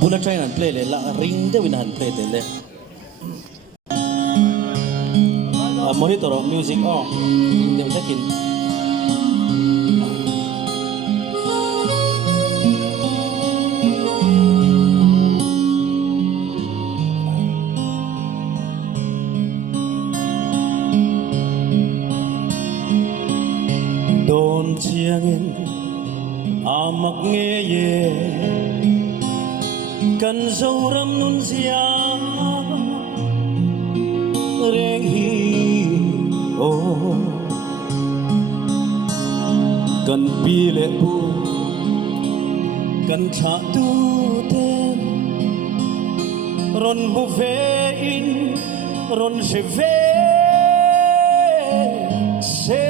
bullet train and play le la ring de win han play de le monitor music on de takin don chiangin amak nge ye kan zoram nun zia reng hi o kan pi le pu kan tha tu ten ron bu ve in ron je ve se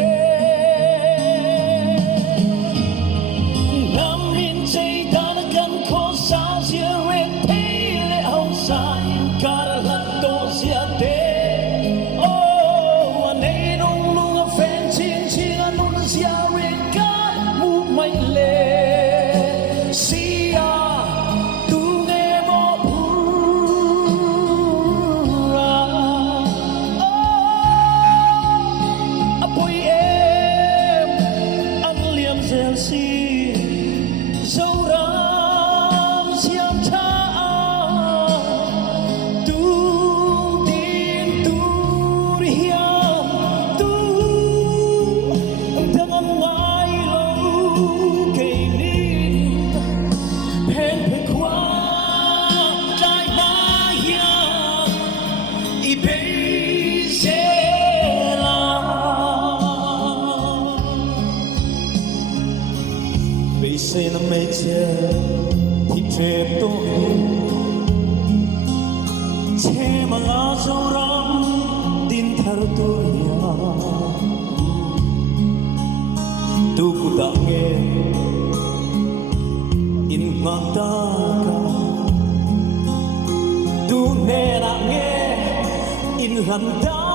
say nó mê che thì trẻ tôi che mà lá dâu rắm tin thar tôi tu ku ta nghe in mata ka tu ne na nghe in hẳn ta